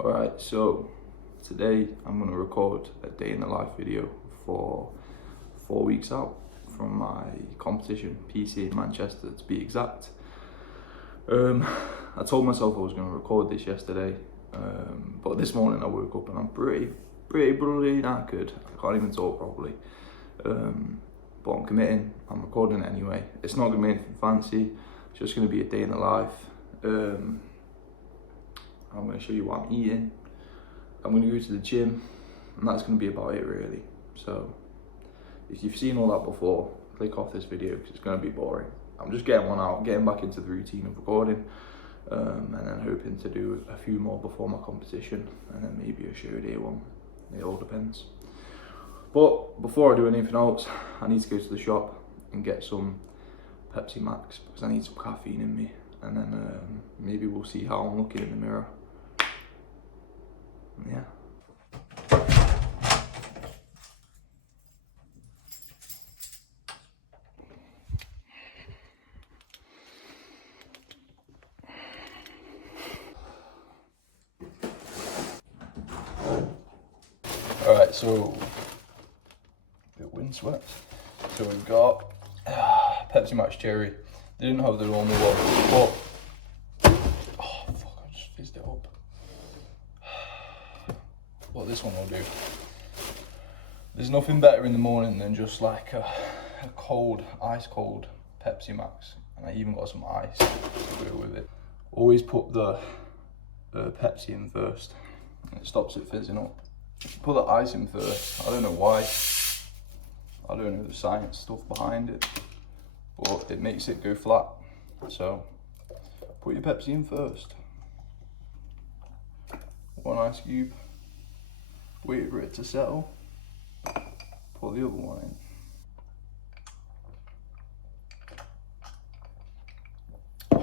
Alright, so today I'm going to record a day in the life video for 4 weeks out from my competition, Pca Manchester to be exact. I told myself I was going to record this yesterday, but this morning I woke up and I'm pretty bloody knackered. I can't even talk properly. But I'm committing, I'm recording it anyway. It's not going to be anything fancy, it's just going to be a day in the life. I'm going to show you what I'm eating. I'm going to go to the gym, and that's going to be about it really. So if you've seen all that before, click off this video because it's going to be boring. I'm just getting one out, getting back into the routine of recording, and then hoping to do a few more before my competition, and then maybe a show day one. It all depends. But before I do anything else, I need to go to the shop and get some Pca Max because I need some caffeine in me, and then maybe we'll see how I'm looking in the mirror. Yeah. Alright, so a bit windswept. So we've got Pepsi Max Cherry. They didn't have the normal one, but oh fuck, I just fizzed it up. What this one will do. There's nothing better in the morning than just like a cold, ice cold Pepsi Max, and I even got some ice to go with it. Always put the Pepsi in first, and it stops it fizzing up. Put the ice in first. I don't know why. I don't know the science stuff behind it, but it makes it go flat. So put your Pepsi in first. One ice cube. Wait for it to settle. Put the other one in.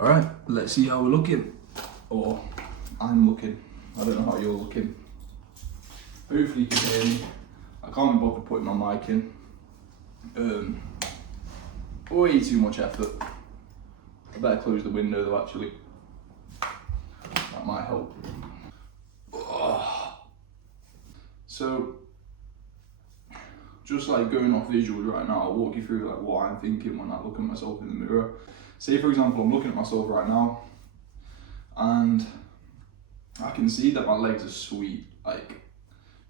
Alright, let's see how we're looking. Or I'm looking. I don't know how you're looking. Hopefully you can hear me. I can't be bothered putting my mic in. Way too much effort. I better close the window though actually. That might help. So, just like going off visuals right now, I'll walk you through like what I'm thinking when I look at myself in the mirror. Say for example, I'm looking at myself right now, and I can see that my legs are sweet. Like,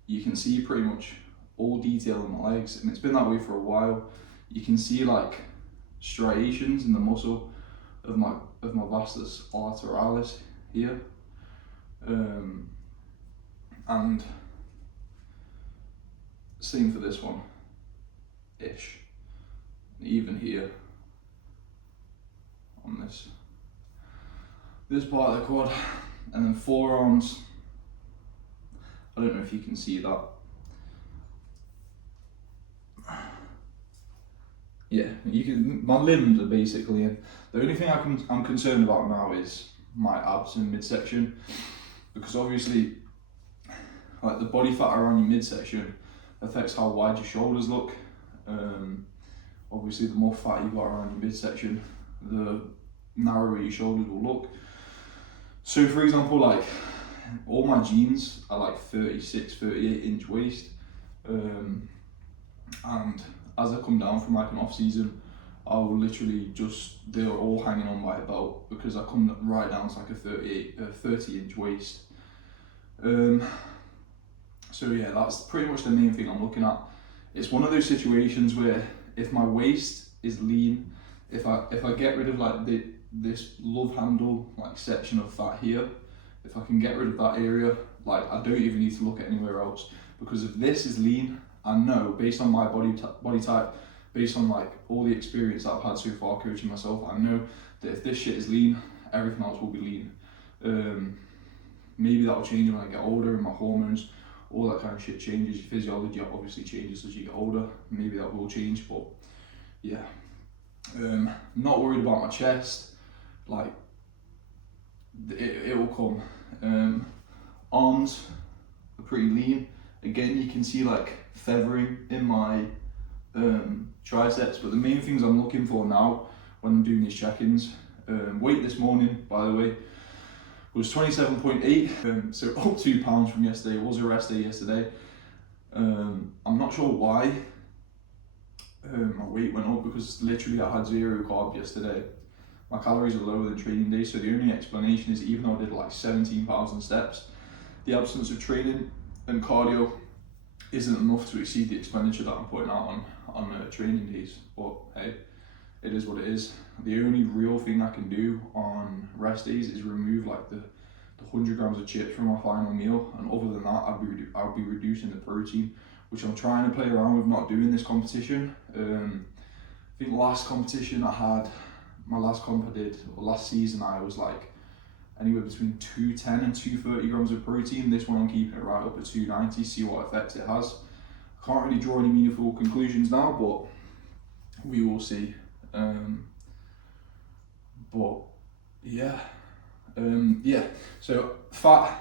you can see pretty much all detail in my legs, and it's been that way for a while. You can see like striations in the muscle of my vastus lateralis here, and same for this one, ish. Even here on this part of the quad, and then forearms. I don't know if you can see that. Yeah, you can. My limbs are basically in. The only thing I'm concerned about now is my abs and midsection, because obviously, like the body fat around your midsection affects how wide your shoulders look. Obviously, the more fat you got around your midsection, the narrower your shoulders will look. So, for example, like all my jeans are like 36, 38 inch waist, and as I come down from like an off season, I'll literally they're all hanging on by a belt because I come right down to like a 30 inch waist. So yeah, that's pretty much the main thing I'm looking at. It's one of those situations where if my waist is lean, if I get rid of like this love handle like section of fat here, if I can get rid of that area, like I don't even need to look at anywhere else, because if this is lean, I know based on my body type, based on like all the experience that I've had so far coaching myself, I know that if this shit is lean, everything else will be lean. Maybe that'll change when I get older and my hormones, all that kind of shit changes. Your physiology obviously changes as you get older. Maybe that will change, but yeah. Not worried about my chest. Like it will come. Arms are pretty lean. Again, you can see like feathering in my triceps, but the main things I'm looking for now when I'm doing these check-ins, Weight this morning, by the way, was 27.8, so up 2 pounds from yesterday. It was a rest day yesterday. I'm not sure why my weight went up, because literally I had 0 carb yesterday. My calories are lower than training day, so the only explanation is, even though I did like 17,000 steps, the absence of training and cardio isn't enough to exceed the expenditure that I'm putting out on training days. But hey, it is what it is. The only real thing I can do on rest days is remove like the 100 grams of chips from my final meal, and other than that, I'll be reducing the protein, which I'm trying to play around with not doing this competition. I think last competition I had, my last comp I did, or last season, I was like anywhere between 210 and 230 grams of protein. This one I'm keeping it right up at 290, see what effects it has. I can't really draw any meaningful conclusions now, but we will see. But yeah, so fat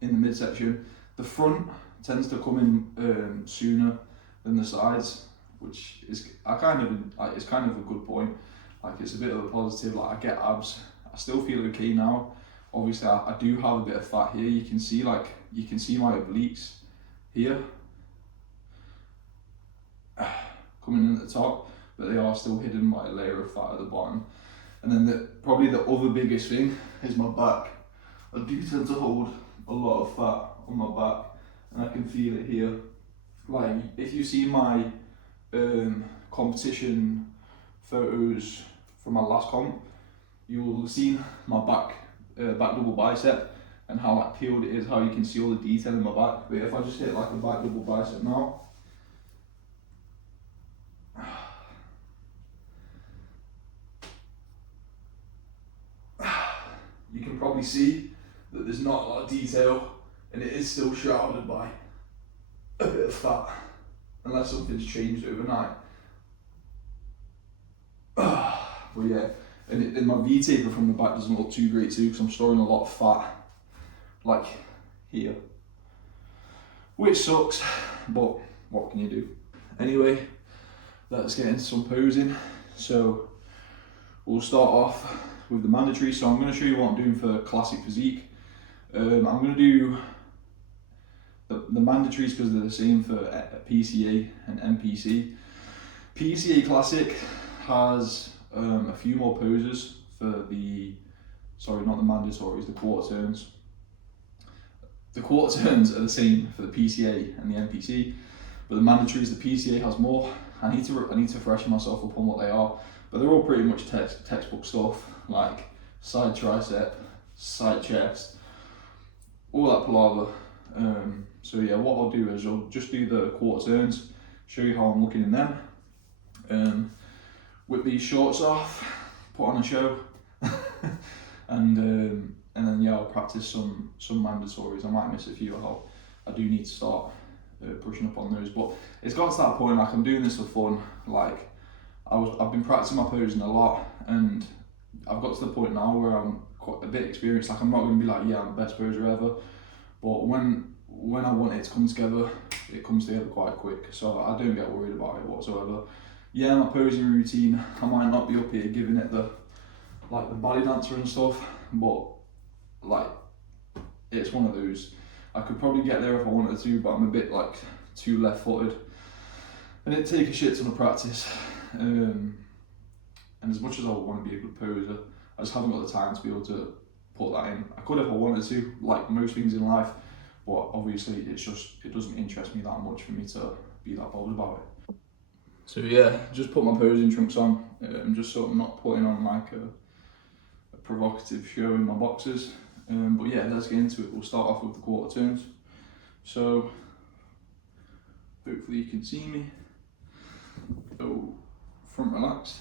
in the midsection. The front tends to come in sooner than the sides, which is it's kind of a good point. Like, it's a bit of a positive. Like, I get abs. I still feel okay now. Obviously, I do have a bit of fat here. You can see my obliques here coming in at the top, but they are still hidden by a layer of fat at the bottom. And then probably the other biggest thing is my back. I do tend to hold a lot of fat on my back, and I can feel it here. Like, if you see my competition photos from my last comp, you will have seen my back double bicep and how like peeled it is, how you can see all the detail in my back. But if I just hit like a back double bicep now, you can probably see that there's not a lot of detail, and it is still shrouded by a bit of fat, unless something's changed overnight. But yeah, and my V-taper from the back doesn't look too great too, because I'm storing a lot of fat, like here, which sucks, but what can you do? Anyway, let's get into some posing. So we'll start off with the mandatory. So I'm going to show you what I'm doing for classic physique. I'm going to do the mandatories because they're the same for PCA and NPC. PCA Classic has a few more poses for the, sorry, not the mandatories, the quarter turns. The quarter turns are the same for the PCA and the NPC, but the mandatories, the PCA has more. I need to freshen myself up on what they are, but they're all pretty much textbook stuff, like side tricep, side chest, all that palaver. So yeah, what I'll do is I'll just do the quarter turns, show you how I'm looking in them, whip these shorts off, put on a show, and then yeah, I'll practice some mandatories. I might miss a few. I do need to start pushing up on those, but it's got to that point, like, I'm doing this for fun. Like, I've been practicing my posing a lot, and I've got to the point now where I'm quite a bit experienced. Like, I'm not going to be like, yeah, I'm the best poser ever, but when I want it to come together, it comes together quite quick, so I don't get worried about it whatsoever. Yeah, my posing routine, I might not be up here giving it the belly dancer and stuff, but like, it's one of those. I could probably get there if I wanted to, but I'm a bit like too left-footed, and it'd take a shit ton of practice. And as much as I want to be a good poser, I just haven't got the time to be able to put that in. I could if I wanted to, like most things in life, but obviously it doesn't interest me that much for me to be that bothered about it. So yeah, just put my posing trunks on. I'm just sort of not putting on like a provocative show in my boxers. But yeah, let's get into it. We'll start off with the quarter turns. So hopefully you can see me. So front relaxed.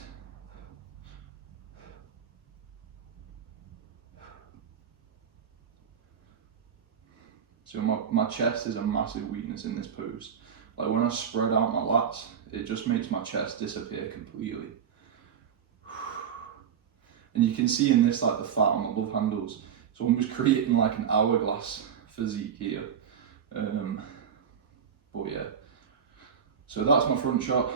So my chest is a massive weakness in this pose. Like, when I spread out my lats, it just makes my chest disappear completely. And you can see in this, like, the fat on the love handles. So I'm just creating like an hourglass physique here. But yeah, so that's my front shot.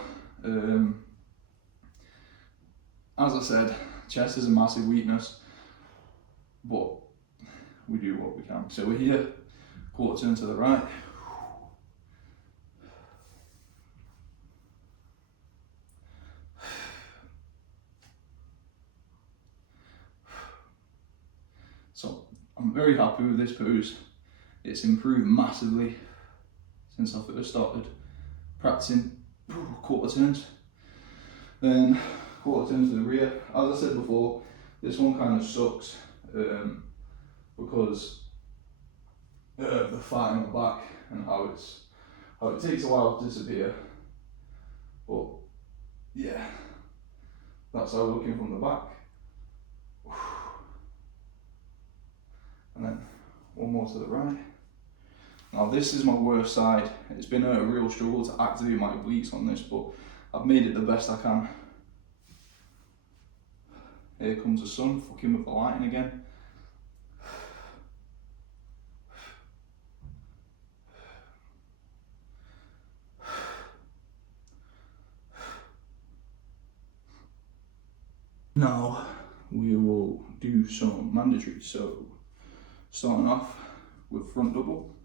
As I said, Chest is a massive weakness, but we do what we can. So we're here, quarter turn to the right. So I'm very happy with this pose. It's improved massively since I first started practicing quarter turns. Then quarter turns to the rear. As I said before, this one kind of sucks because of the fat in the back and how it takes a while to disappear. But yeah, that's how we're looking from the back. And then one more to the right. Now this is my worst side. It's been a real struggle to activate my obliques on this, but I've made it the best I can. Here comes the sun, fucking with the lighting again. Now we will do some mandatory. So starting off with front double.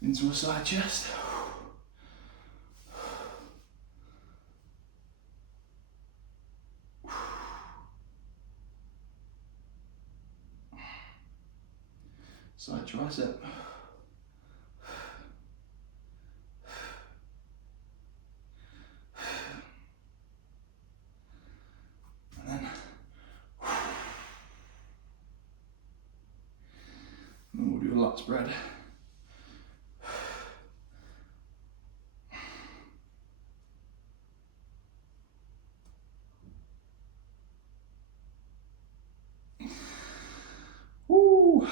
Into a side chest. Side tricep. And then we'll do a lat spread. Woo.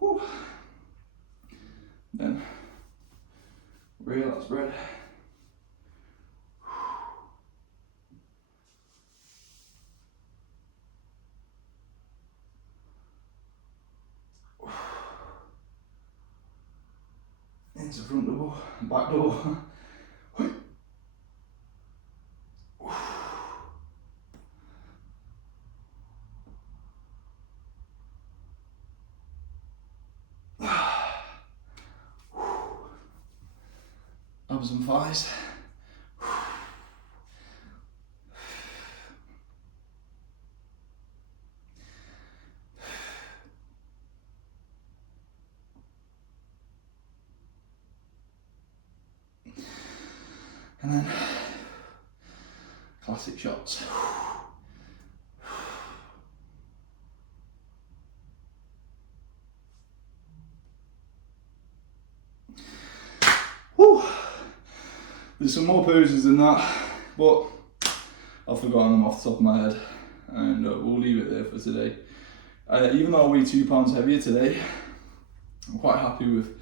Woo. Then rear lat spread. Into front double, back double. Abs and thighs. And then classic shots. Whew. There's some more poses than that, but I've forgotten them off the top of my head, and we'll leave it there for today. Even though I weigh 2 pounds heavier today, I'm quite happy with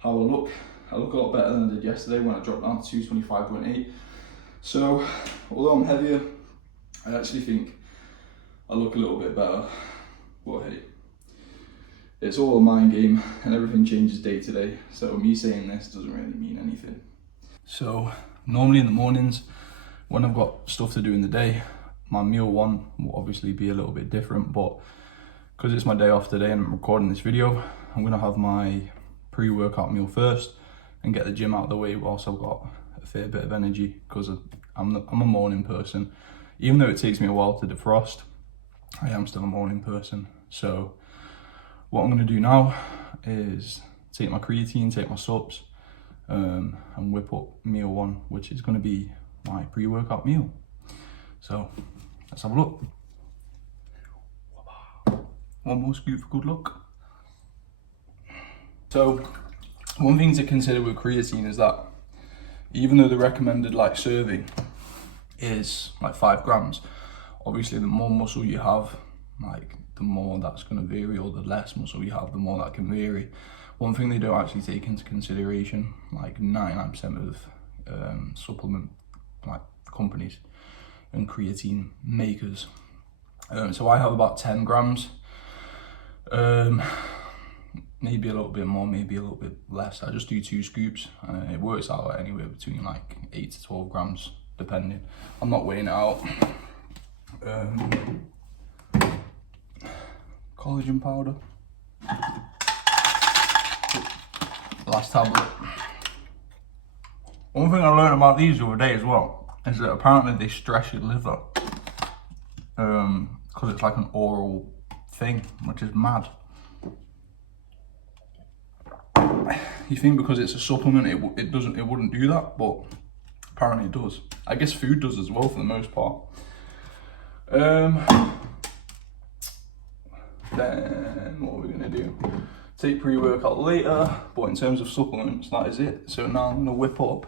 how I look. I look a lot better than I did yesterday when I dropped down to 225.8. So, although I'm heavier, I actually think I look a little bit better. But hey, it's all a mind game and everything changes day to day. So me saying this doesn't really mean anything. So normally in the mornings, when I've got stuff to do in the day, my meal one will obviously be a little bit different, but because it's my day off today and I'm recording this video, I'm gonna have my pre-workout meal first and get the gym out of the way whilst I've got a fair bit of energy, because I'm a morning person. Even though it takes me a while to defrost, I am still a morning person. So what I'm gonna do now is take my creatine, take my subs, and whip up meal one, which is gonna be my pre-workout meal. So let's have a look. One more scoop for good luck. So one thing to consider with creatine is that even though the recommended serving is 5 grams, obviously the more muscle you have, the more that's going to vary, or the less muscle you have, the more that can vary. One thing they don't actually take into consideration, 99% of supplement companies and creatine makers, So I have about 10 grams. Maybe a little bit more, maybe a little bit less. I just do 2 scoops. It works out anywhere between like 8 to 12 grams, depending. I'm not weighing it out. Collagen powder. Last tablet. One thing I learned about these the other day as well is that apparently they stress your liver. Because it's like an oral thing, which is mad. You think because it's a supplement it wouldn't do that, but apparently it does. I guess food does as well for the most part. Then what are we gonna do? Take pre-workout later, but in terms of supplements, that is it. So now I'm gonna whip up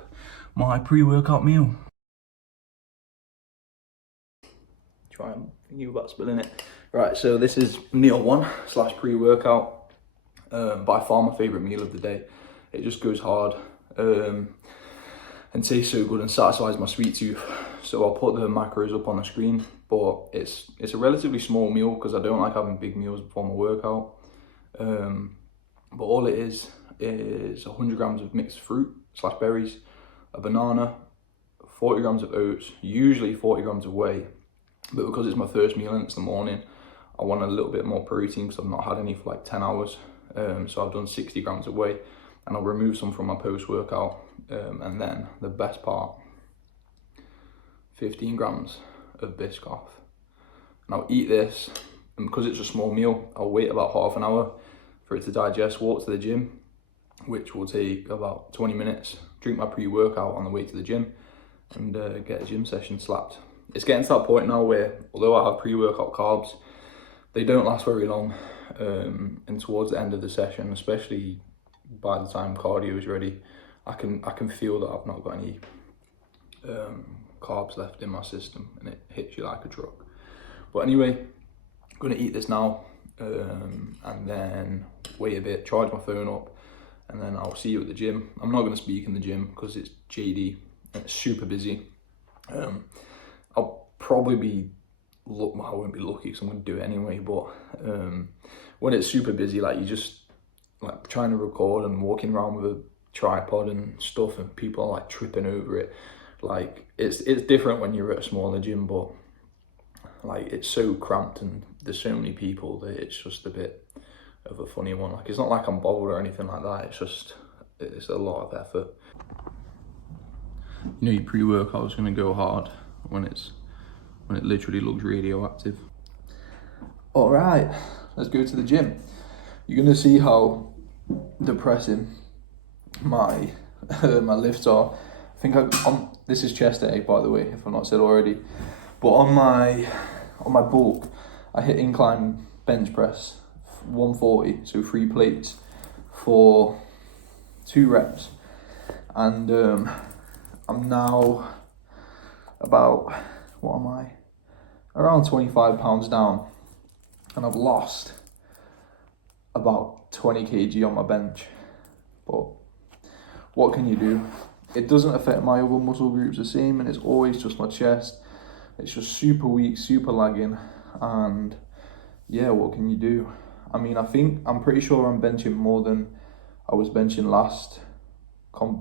my pre-workout meal. Try and think you about spilling it. Right, so this is meal 1 / pre-workout. By far my favourite meal of the day. It just goes hard and tastes so good and satisfies my sweet tooth. So I'll put the macros up on the screen, but it's a relatively small meal because I don't like having big meals before my workout. But all it is 100 grams of mixed fruit / berries, a banana, 40 grams of oats, usually 40 grams of whey. But because it's my first meal and it's the morning, I want a little bit more protein because I've not had any for like 10 hours. So I've done 60 grams of whey, and I'll remove some from my post-workout. And then the best part, 15 grams of Biscoff. And I'll eat this, and because it's a small meal, I'll wait about half an hour for it to digest, walk to the gym, which will take about 20 minutes, drink my pre-workout on the way to the gym, and get a gym session slapped. It's getting to that point now where, although I have pre-workout carbs, they don't last very long. And towards the end of the session, especially by the time cardio is ready, I can feel that I've not got any carbs left in my system, and it hits you like a truck. But anyway, I'm gonna eat this now, and then wait a bit, charge my phone up, and then I'll see you at the gym. I'm not gonna speak in the gym because it's JD and it's super busy. I'll probably be I won't be lucky because I'm going to do it anyway, but when it's super busy, like you just like trying to record and walking around with a tripod and stuff, and people are like tripping over it. Like it's different when you're at a smaller gym, but like it's so cramped and there's so many people that it's just a bit of a funny one. Like it's not like I'm bothered or anything like that, it's a lot of effort. You know, your pre-workout is going to go hard when it literally looks radioactive. All right, let's go to the gym. You're gonna see how depressing my my lifts are. I think this is chest day, by the way, if I've not said already. But on my bulk, I hit incline bench press 140, so 3 plates for 2 reps, and I'm now about, what am I? Around 25 pounds down, and I've lost about 20 kg on my bench. But what can you do? It doesn't affect my other muscle groups the same, and it's always just my chest. It's just super weak, super lagging, and yeah, what can you do? I mean, I'm pretty sure I'm benching more than I was benching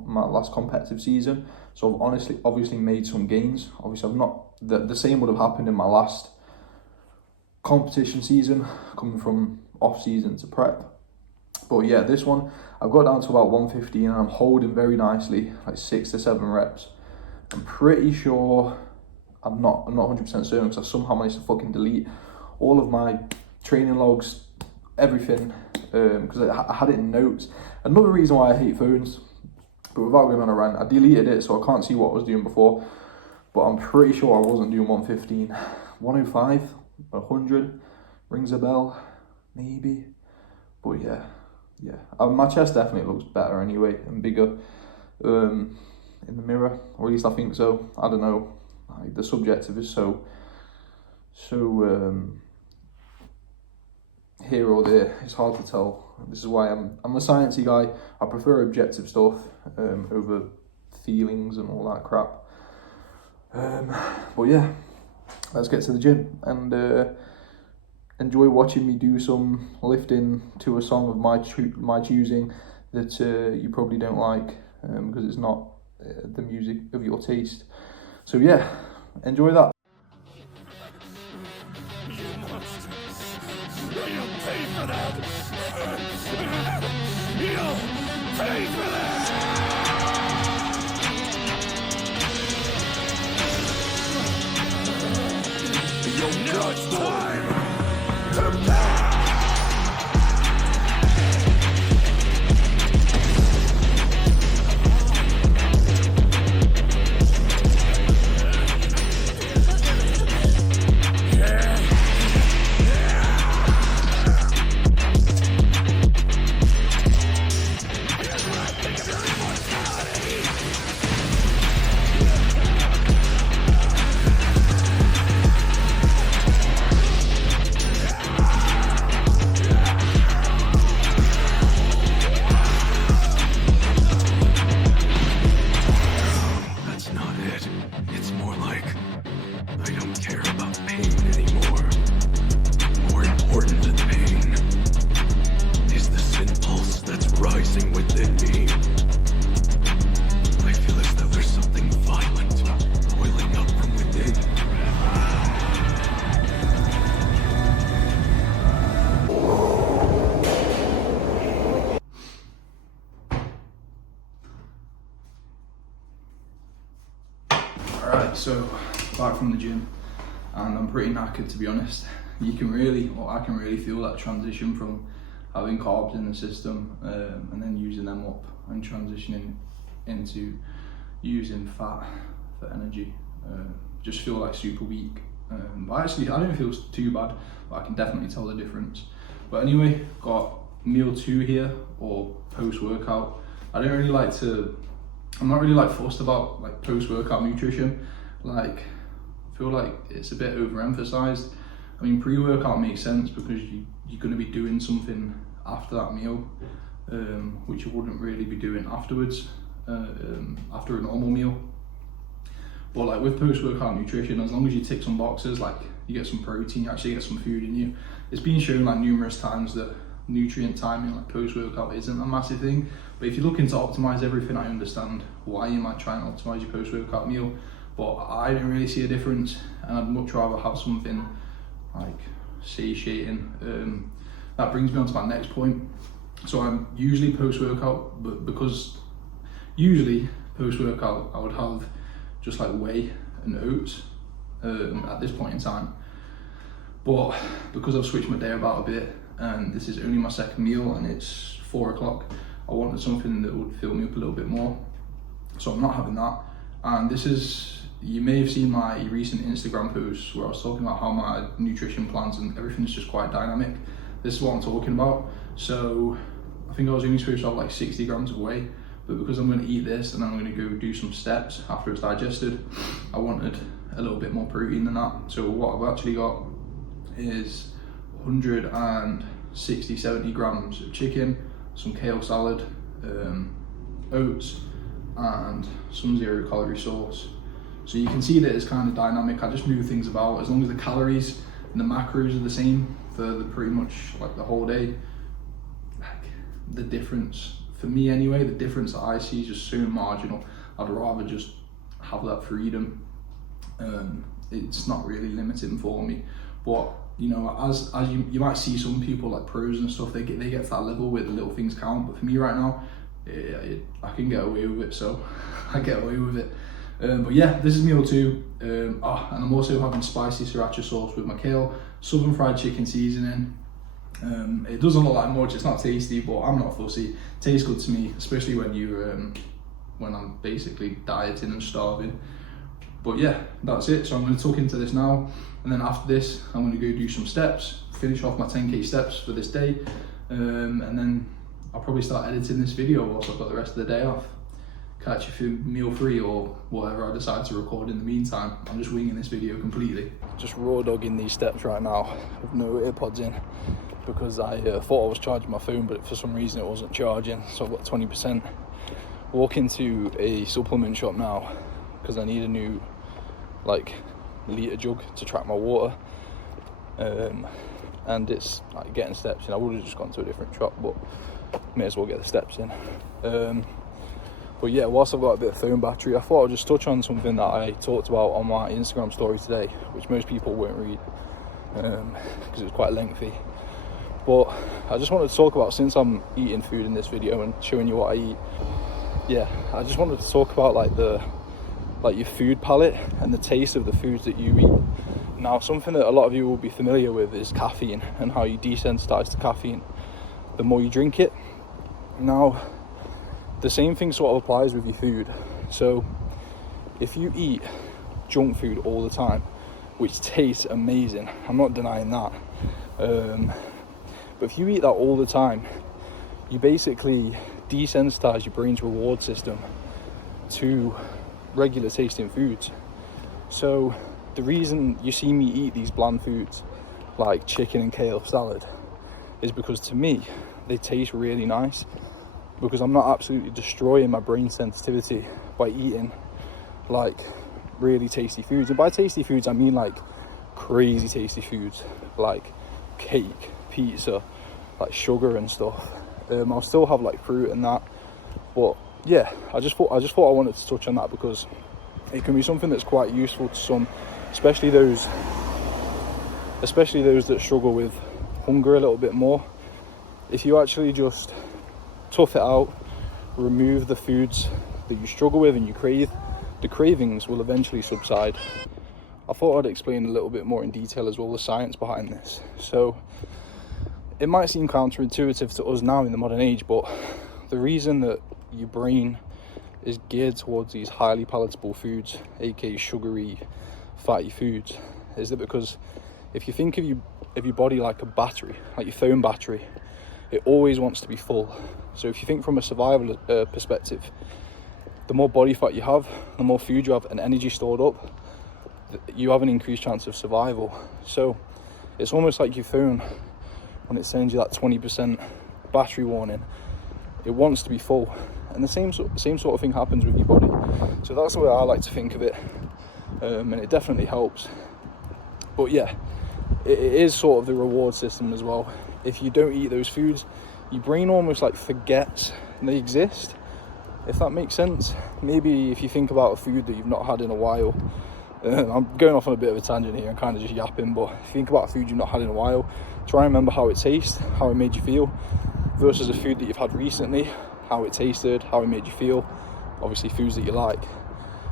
my last competitive season. So I've obviously made some gains. Obviously I've not, the same would have happened in my last competition season, coming from off season to prep. But yeah, this one, I've got down to about 115 and I'm holding very nicely, like 6 to 7 reps. I'm pretty sure, I'm not 100% certain because I somehow managed to fucking delete all of my training logs, everything, because I had it in notes. Another reason why I hate phones, but without going on a rant, I deleted it so I can't see what I was doing before, but I'm pretty sure I wasn't doing 115. 105, 100, rings a bell, maybe, but yeah. My chest definitely looks better anyway, and bigger in the mirror, or at least I think so. I don't know, like, the subjective is so here or there, it's hard to tell. This is why I'm a sciencey guy. I prefer objective stuff over feelings and all that crap. But yeah, let's get to the gym, and enjoy watching me do some lifting to a song of my choosing that you probably don't like because it's not the music of your taste. So yeah, enjoy that. Now it's time to pass. Alright, so back from the gym, and I'm pretty knackered, to be honest. I can really feel that transition from having carbs in the system and then using them up and transitioning into using fat for energy. Just feel like super weak. But actually, I don't feel too bad, but I can definitely tell the difference. But anyway, got meal 2 here, or post-workout. I'm not really like fussed about like post-workout nutrition. Like, I feel like it's a bit overemphasized. I mean, pre-workout makes sense because you're going to be doing something after that meal, which you wouldn't really be doing afterwards, after a normal meal. But like with post-workout nutrition, as long as you tick some boxes, like you get some protein, you actually get some food in you. It's been shown like numerous times that nutrient timing like post-workout isn't a massive thing. But if you're looking to optimize everything, I understand why you might try and optimize your post-workout meal, but I don't really see a difference, and I'd much rather have something like satiating. That brings me on to my next point. So I'm usually post-workout, but because usually post-workout I would have just like whey and oats at this point in time. But because I've switched my day about a bit, and this is only my second meal and it's 4 o'clock, I wanted something that would fill me up a little bit more. So I'm not having that. And this is, you may have seen my recent Instagram posts where I was talking about how my nutrition plans and everything's just quite dynamic. This is what I'm talking about. So I think I was only supposed to have like 60 grams of whey, but because I'm going to eat this and then I'm going to go do some steps after it's digested, I wanted a little bit more protein than that. So what I've actually got is 160-70 grams of chicken, some kale salad, oats, and some 0-calorie sauce. So you can see that it's kind of dynamic. I just move things about as long as the calories and the macros are the same for pretty much like the whole day. Like, the difference, for me anyway, the difference that I see is just so marginal. I'd rather just have that freedom. It's not really limiting for me. But you know, as you might see some people like pros and stuff, they get to that level where the little things count. But for me right now, I can get away with it, so I get away with it. But yeah, this is meal 2. And I'm also having spicy sriracha sauce with my kale, southern fried chicken seasoning. It doesn't look like much, it's not tasty, but I'm not fussy. It tastes good to me, especially when I'm basically dieting and starving. But yeah, that's it. So I'm going to tuck into this now, and then after this I'm going to go do some steps, finish off my 10k steps for this day, and then I'll probably start editing this video whilst I've got the rest of the day off. Catch you for meal 3 or whatever I decide to record in the meantime. I'm just winging this video completely. Just raw dogging these steps right now with no earpods in, because I thought I was charging my phone, but for some reason it wasn't charging, so I've got 20%. Walk into a supplement shop now because I need a new like litre jug to track my water. and it's like getting steps in. I would have just gone to a different shop, but may as well get the steps in. But yeah, whilst I've got a bit of phone battery, I thought I'd just touch on something that I talked about on my Instagram story today, which most people won't read because it was quite lengthy. But I just wanted to talk about, since I'm eating food in this video and showing you what I eat, yeah, I just wanted to talk about like your food palette and the taste of the foods that you eat. Now, something that a lot of you will be familiar with is caffeine, and how you desensitize to caffeine the more you drink it. Now, the same thing sort of applies with your food. So if you eat junk food all the time, which tastes amazing, I'm not denying that, but if you eat that all the time, you basically desensitize your brain's reward system to regular tasting foods. So the reason you see me eat these bland foods like chicken and kale salad is because, to me, they taste really nice, because I'm not absolutely destroying my brain sensitivity by eating like really tasty foods. And by tasty foods, I mean like crazy tasty foods, like cake, pizza, like sugar and stuff. I'll still have like fruit and that, but yeah, I just thought I wanted to touch on that, because it can be something that's quite useful to some, especially those that struggle with hunger a little bit more. If you actually just tough it out, remove the foods that you struggle with and you crave, the cravings will eventually subside. I thought I'd explain a little bit more in detail as well the science behind this. So it might seem counterintuitive to us now in the modern age, but the reason that your brain is geared towards these highly palatable foods, aka sugary, fatty foods, is that because if you think of your body like a battery, like your phone battery, it always wants to be full. So if you think from a survival perspective, the more body fat you have, the more food you have and energy stored up, you have an increased chance of survival. So it's almost like your phone, when it sends you that 20% battery warning, it wants to be full. And the same sort of thing happens with your body. So that's the way I like to think of it, and it definitely helps. But yeah, it is sort of the reward system as well. If you don't eat those foods, your brain almost like forgets they exist, if that makes sense. Maybe if you think about a food that you've not had in a while, I'm going off on a bit of a tangent here and kind of just yapping, but if you think about a food you've not had in a while, try and remember how it tastes, how it made you feel, versus a food that you've had recently, how it tasted, how it made you feel, obviously foods that you like.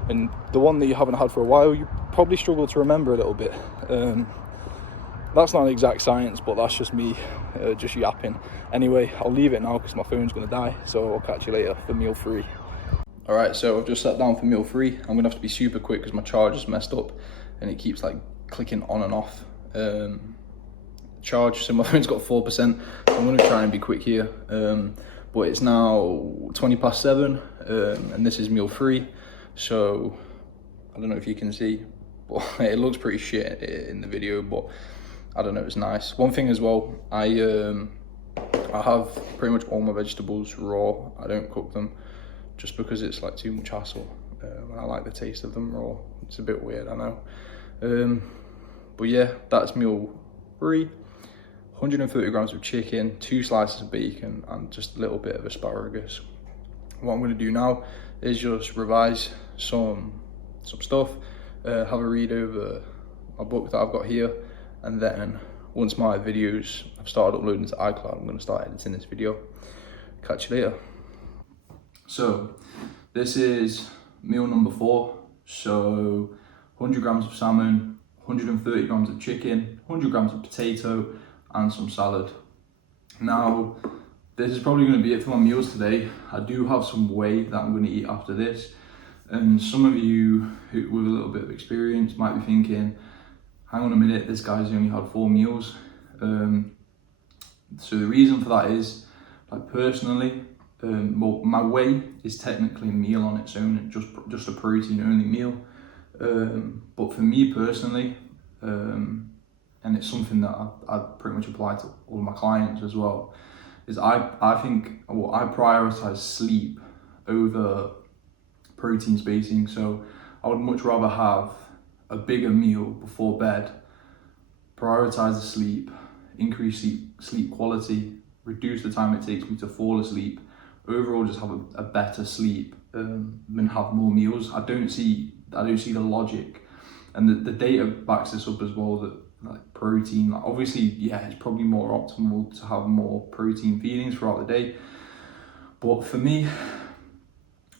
And the one that you haven't had for a while, you probably struggle to remember a little bit. That's not an exact science, but that's just me just yapping. Anyway, I'll leave it now because my phone's going to die, so I'll catch you later for meal 3. Alright, so I've just sat down for meal 3. I'm going to have to be super quick because my charger's messed up and it keeps like clicking on and off. Charge, so my phone's got 4%, so I'm going to try and be quick here. But it's now 7:20, and this is meal 3, so I don't know if you can see, but it looks pretty shit in the video, but I don't know, it's nice. One thing as well, I have pretty much all my vegetables raw. I don't cook them just because it's like too much hassle. And I like the taste of them raw. It's a bit weird, I know. But yeah, that's meal 3. 130 grams of chicken, 2 slices of bacon, and just a little bit of asparagus. What I'm going to do now is just revise some stuff, have a read over my book that I've got here, and then once my videos have started uploading to iCloud, I'm going to start editing this video. Catch you later. So this is meal number 4. So 100 grams of salmon, 130 grams of chicken, 100 grams of potato, and some salad. Now, this is probably going to be it for my meals today. I do have some whey that I'm going to eat after this. And some of you who with a little bit of experience might be thinking, hang on a minute, this guy's only had 4 meals. So the reason for that is, like personally, well, my whey is technically a meal on its own, just a protein only meal. But for me personally, and it's something that I pretty much apply to all of my clients as well, is I think, well, I prioritize sleep over protein spacing. So I would much rather have a bigger meal before bed, prioritize the sleep, increase sleep quality, reduce the time it takes me to fall asleep, overall just have a better sleep, and have more meals. I don't see the logic, and the data backs this up as well, that like protein, like obviously, yeah, it's probably more optimal to have more protein feedings throughout the day, but for me,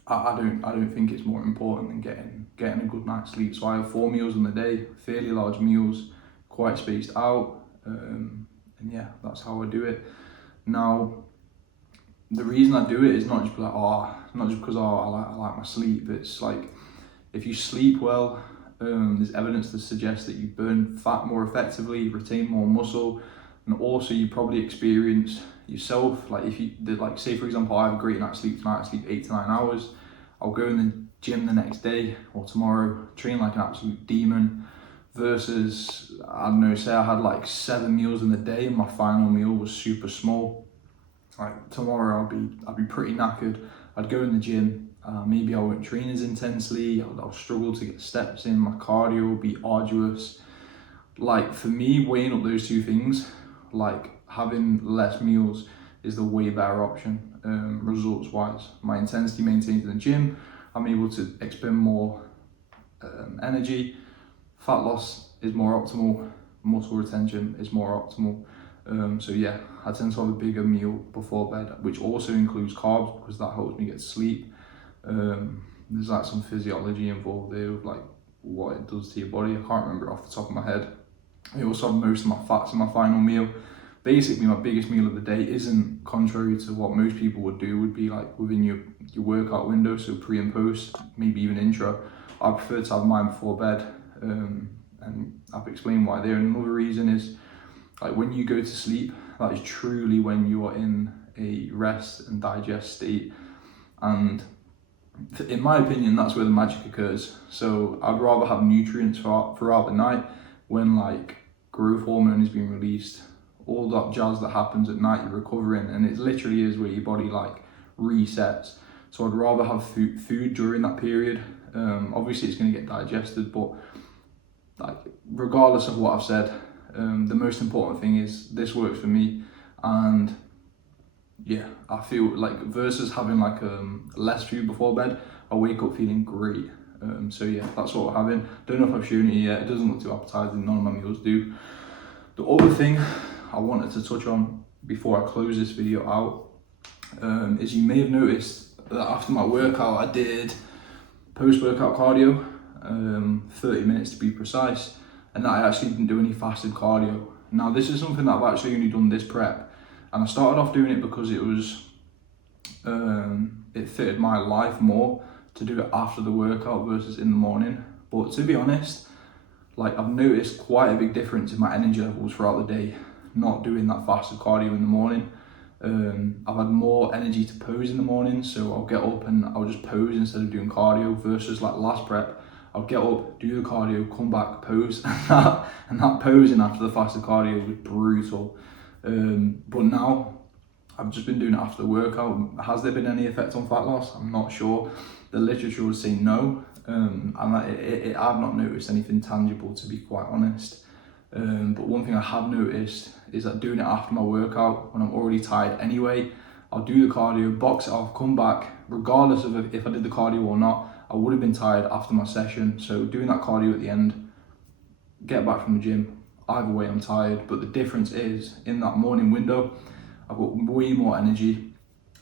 I don't think it's more important than getting a good night's sleep. So I have 4 meals in the day, fairly large meals, quite spaced out, and yeah, that's how I do it. Now, the reason I do it is not just because I like my sleep. It's like, if you sleep well, there's evidence to suggest that you burn fat more effectively, retain more muscle, and also you probably experience yourself, like if you did, like say for example, I have a great night's sleep tonight, I sleep 8 to 9 hours, I'll go in the gym the next day or tomorrow, train like an absolute demon, versus, I don't know, say I had like 7 meals in the day and my final meal was super small. Like tomorrow I'll be pretty knackered. I'd go in the gym, maybe I won't train as intensely, I'll struggle to get steps in, my cardio will be arduous. Like for me, weighing up those two things, like having less meals is the way better option, results wise. My intensity maintained in the gym, I'm able to expend more energy, fat loss is more optimal, muscle retention is more optimal. So yeah, I tend to have a bigger meal before bed, which also includes carbs because that helps me get to sleep. There's like some physiology involved there with like what it does to your body. I can't remember off the top of my head. I also have most of my fats in my final meal. Basically, my biggest meal of the day isn't, contrary to what most people would do, would be like within your workout window, so pre and post, maybe even intra. I prefer to have mine before bed, and I've explained why there. And another reason is, like when you go to sleep, that is truly when you are in a rest and digest state. And in my opinion, that's where the magic occurs. So I'd rather have nutrients throughout the night when like growth hormone is being released, all that jazz that happens at night, you're recovering, and it literally is where your body like resets. So I'd rather have food during that period. Obviously it's going to get digested, but like regardless of what I've said, the most important thing is this works for me. And yeah, I feel like versus having like less food before bed, I wake up feeling great. So yeah, that's what we're having. Don't know if I've shown it yet, it doesn't look too appetizing, none of my meals do. The other thing I wanted to touch on before I close this video out, is you may have noticed that after my workout I did post-workout cardio, 30 minutes to be precise, and that I actually didn't do any fasted cardio. Now this is something that I've actually only done this prep, and I started off doing it because it was, it fitted my life more to do it after the workout versus in the morning. But to be honest, like I've noticed quite a big difference in my energy levels throughout the day, not doing that fasted cardio in the morning. I've had more energy to pose in the morning, so I'll get up and I'll just pose instead of doing cardio, versus like last prep, I'll get up, do the cardio, come back, pose, and that posing after the fasted cardio was brutal. But now I've just been doing it after the workout. Has there been any effect on fat loss? I'm not sure. The literature would say no, and I've not noticed anything tangible, to be quite honest. But one thing I have noticed is that doing it after my workout, when I'm already tired anyway, I'll do the cardio, box it off, come back, regardless of if I did the cardio or not, I would have been tired after my session. So doing that cardio at the end, get back from the gym, either way I'm tired. But the difference is, in that morning window, I've got way more energy.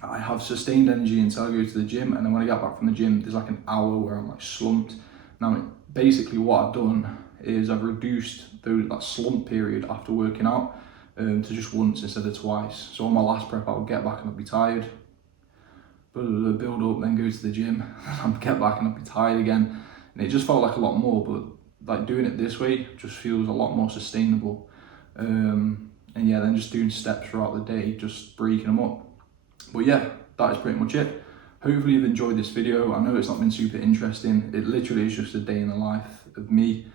I have sustained energy until I go to the gym, and then when I get back from the gym, there's like an hour where I'm like slumped. Now, basically what I've done is I've reduced that slump period after working out to just once instead of twice. So on my last prep, I'll get back and I'll be tired, but build up, then go to the gym, I'll get back and I'll be tired again. And it just felt like a lot more, but like doing it this way just feels a lot more sustainable. And yeah, then just doing steps throughout the day, just breaking them up. But yeah, that is pretty much it. Hopefully you've enjoyed this video. I know it's not been super interesting. It literally is just a day in the life of me,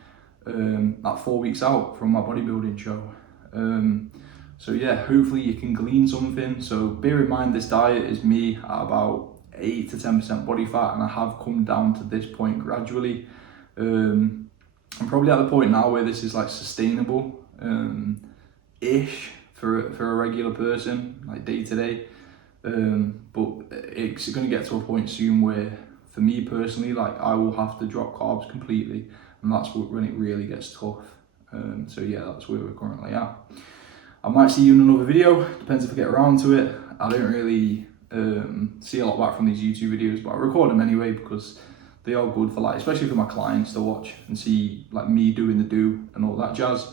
at 4 weeks out from my bodybuilding show. So yeah, hopefully you can glean something. So bear in mind, this diet is me at about 8 to 10% body fat, and I have come down to this point gradually. I'm probably at the point now where this is like sustainable. ish for a regular person, like day to day. But it's going to get to a point soon where, for me personally, like I will have to drop carbs completely, and that's when it really gets tough. So yeah, that's where we're currently at. I might see you in another video, depends if I get around to it. I don't really see a lot back from these YouTube videos, but I record them anyway because they are good for, like, especially for my clients to watch and see like me doing the do and all that jazz.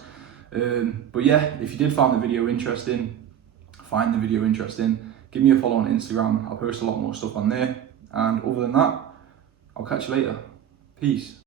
But yeah, if you did find the video interesting, give me a follow on Instagram. I'll post a lot more stuff on there. And other than that, I'll catch you later. Peace.